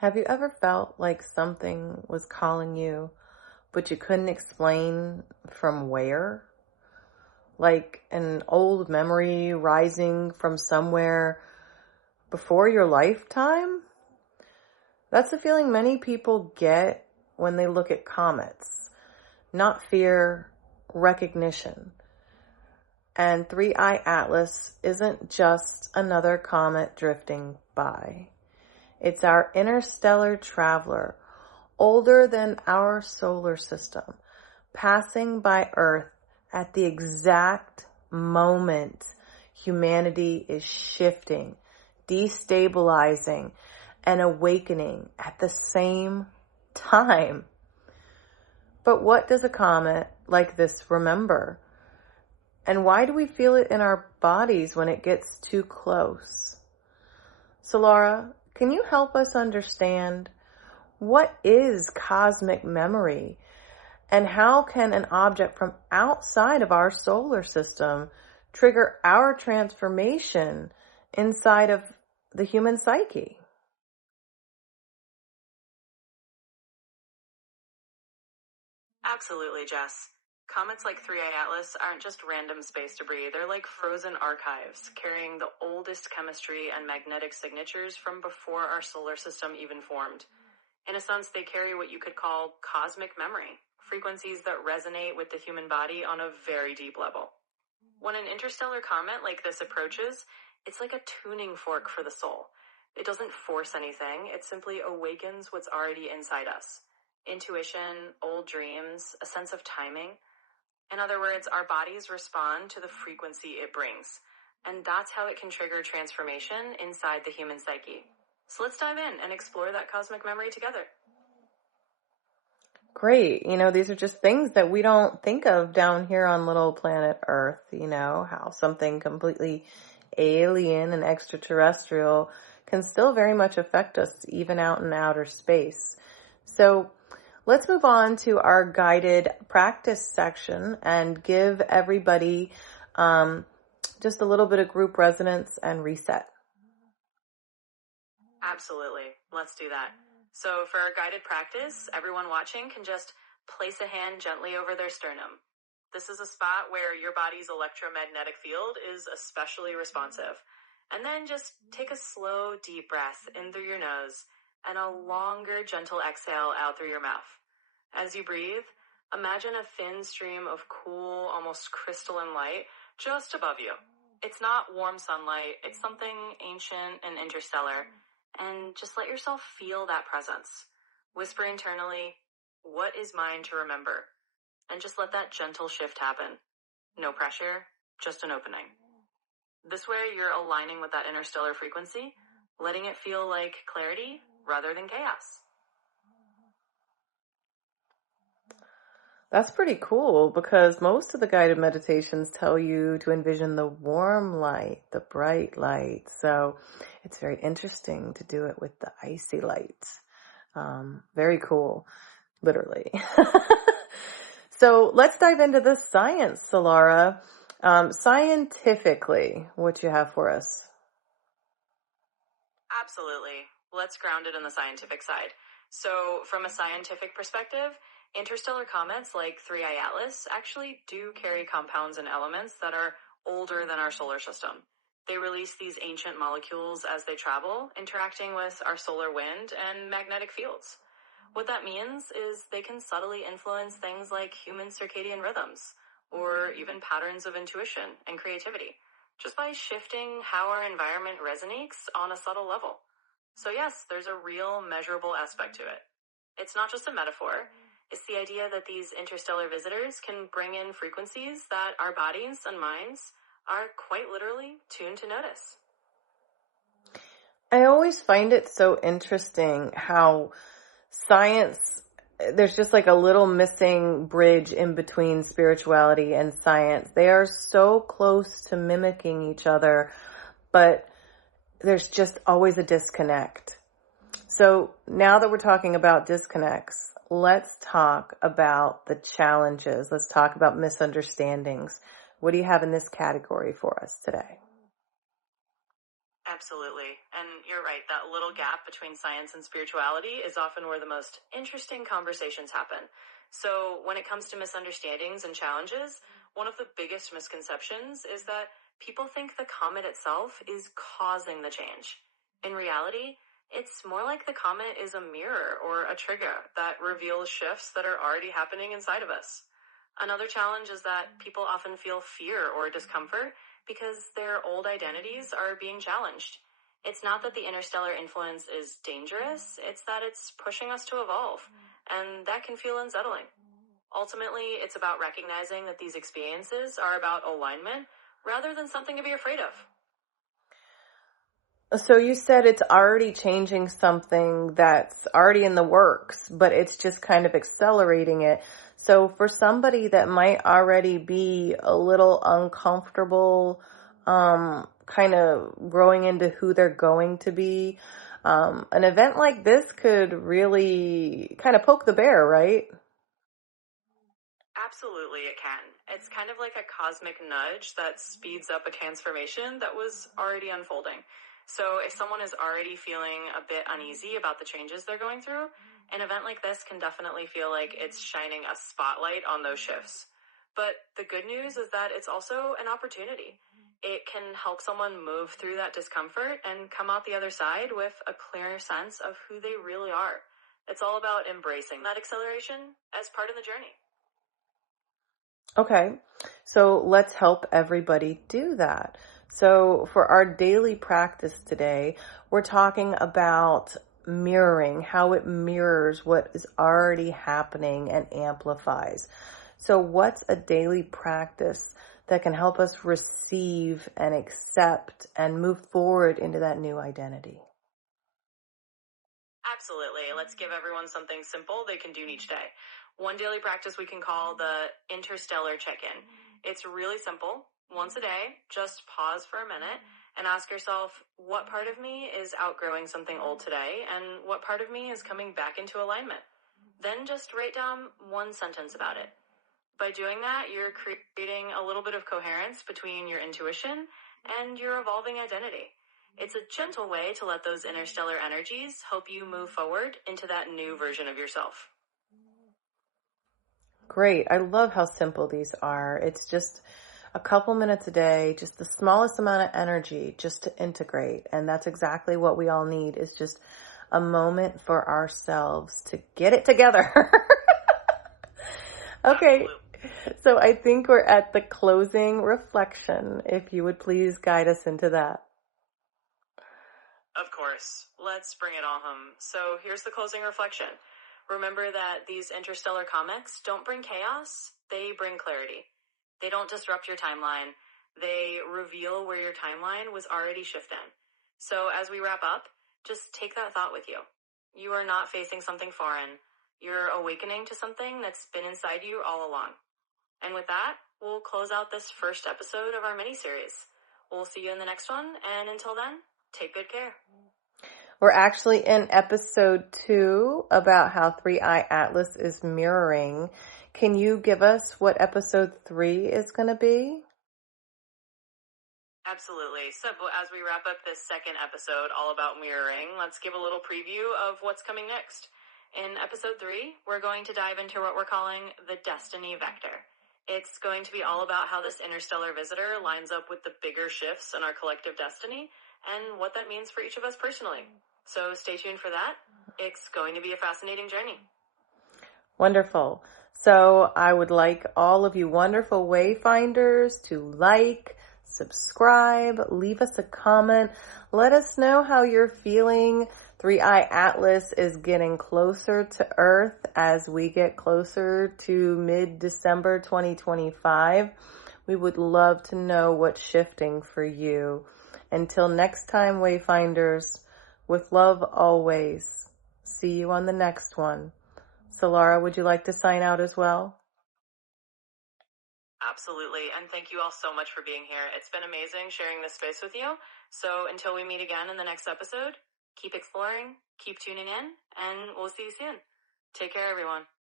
Have you ever felt like something was calling you, but you couldn't explain from where? Like an old memory rising from somewhere before your lifetime? That's the feeling many people get when they look at comets. Not fear, recognition. And 3-Eye Atlas isn't just another comet drifting by. It's our interstellar traveler, older than our solar system, passing by Earth at the exact moment humanity is shifting, destabilizing, and awakening at the same time. But what does a comet like this remember? And why do we feel it in our bodies when it gets too close? So Laura, can you help us understand what is cosmic memory and how can an object from outside of our solar system trigger our transformation inside of the human psyche? Absolutely, Jess. Comets like 3A Atlas aren't just random space debris. They're like frozen archives, carrying the oldest chemistry and magnetic signatures from before our solar system even formed. In a sense, they carry what you could call cosmic memory, frequencies that resonate with the human body on a very deep level. When an interstellar comet like this approaches, it's like a tuning fork for the soul. It doesn't force anything, it simply awakens what's already inside us. Intuition, old dreams, a sense of timing. In other words, our bodies respond to the frequency it brings. And that's how it can trigger transformation inside the human psyche. So let's dive in and explore that cosmic memory together. Great. These are just things that we don't think of down here on little planet Earth, how something completely alien and extraterrestrial can still very much affect us even out in outer space. So let's move on to our guided practice section and give everybody just a little bit of group resonance and reset. Absolutely. Let's do that. So for our guided practice, everyone watching can just place a hand gently over their sternum. This is a spot where your body's electromagnetic field is especially responsive. And then just take a slow, deep breath in through your nose and a longer, gentle exhale out through your mouth. As you breathe, imagine a thin stream of cool, almost crystalline light just above you. It's not warm sunlight, it's something ancient and interstellar. And just let yourself feel that presence. Whisper internally, what is mine to remember? And just let that gentle shift happen. No pressure, just an opening. This way you're aligning with that interstellar frequency, letting it feel like clarity rather than chaos. That's pretty cool because most of the guided meditations tell you to envision the warm light, the bright light. So it's very interesting to do it with the icy lights. Very cool, literally. So let's dive into the science, Solara. Scientifically, what you have for us? Absolutely. Let's ground it in the scientific side. So from a scientific perspective, interstellar comets like 3I Atlas actually do carry compounds and elements that are older than our solar system. They release these ancient molecules as they travel, interacting with our solar wind and magnetic fields. What that means is they can subtly influence things like human circadian rhythms, or even patterns of intuition and creativity, just by shifting how our environment resonates on a subtle level. So yes, there's a real measurable aspect to it. It's not just a metaphor. It's the idea that these interstellar visitors can bring in frequencies that our bodies and minds are quite literally tuned to notice. I always find it so interesting how science, there's just like a little missing bridge in between spirituality and science. They are so close to mimicking each other, but there's just always a disconnect. So now that we're talking about disconnects, let's talk about the challenges. Let's talk about misunderstandings. What do you have in this category for us today? Absolutely. And you're right, that little gap between science and spirituality is often where the most interesting conversations happen. So when it comes to misunderstandings and challenges, one of the biggest misconceptions is that people think the comet itself is causing the change. In reality, it's more like the comet is a mirror or a trigger that reveals shifts that are already happening inside of us. Another challenge is that people often feel fear or discomfort because their old identities are being challenged. It's not that the interstellar influence is dangerous, it's that it's pushing us to evolve, and that can feel unsettling. Ultimately, it's about recognizing that these experiences are about alignment rather than something to be afraid of. So you said it's already changing something that's already in the works, but it's just kind of accelerating it. So for somebody that might already be a little uncomfortable, kind of growing into who they're going to be, an event like this could really kind of poke the bear, right? Absolutely, it can. It's kind of like a cosmic nudge that speeds up a transformation that was already unfolding. So if someone is already feeling a bit uneasy about the changes they're going through, an event like this can definitely feel like it's shining a spotlight on those shifts. But the good news is that it's also an opportunity. It can help someone move through that discomfort and come out the other side with a clearer sense of who they really are. It's all about embracing that acceleration as part of the journey. Okay, so let's help everybody do that. So for our daily practice today, we're talking about mirroring, how it mirrors what is already happening and amplifies. So what's a daily practice that can help us receive and accept and move forward into that new identity? Absolutely. Let's give everyone something simple they can do each day. One daily practice we can call the Interstellar check-in. It's really simple. Once a day, just pause for a minute and ask yourself, what part of me is outgrowing something old today and what part of me is coming back into alignment? Then just write down one sentence about it. By doing that, you're creating a little bit of coherence between your intuition and your evolving identity. It's a gentle way to let those interstellar energies help you move forward into that new version of yourself. Great. I love how simple these are. It's just a couple minutes a day, just the smallest amount of energy just to integrate. And that's exactly what we all need, is just a moment for ourselves to get it together. Okay. So I think we're at the closing reflection. If you would please guide us into that. Of course. Let's bring it all home. So here's the closing reflection. Remember that these interstellar comets don't bring chaos, they bring clarity. They don't disrupt your timeline. They reveal where your timeline was already shifting. So as we wrap up, just take that thought with you. You are not facing something foreign. You're awakening to something that's been inside you all along. And with that, we'll close out this first episode of our mini-series. We'll see you in the next one, and until then, take good care. We're actually in episode 2 about how 3i Atlas is mirroring. Can you give us what episode 3 is going to be? Absolutely. So as we wrap up this second episode all about mirroring, let's give a little preview of what's coming next. In episode 3, we're going to dive into what we're calling the destiny vector. It's going to be all about how this interstellar visitor lines up with the bigger shifts in our collective destiny and what that means for each of us personally. So stay tuned for that. It's going to be a fascinating journey. Wonderful. So I would like all of you wonderful wayfinders to like, subscribe, leave us a comment. Let us know how you're feeling. 3i Atlas is getting closer to Earth as we get closer to mid-December 2025. We would love to know what's shifting for you. Until next time, wayfinders, with love always. See you on the next one. So Laura, would you like to sign out as well? Absolutely. And thank you all so much for being here. It's been amazing sharing this space with you. So until we meet again in the next episode, keep exploring, keep tuning in, and we'll see you soon. Take care, everyone.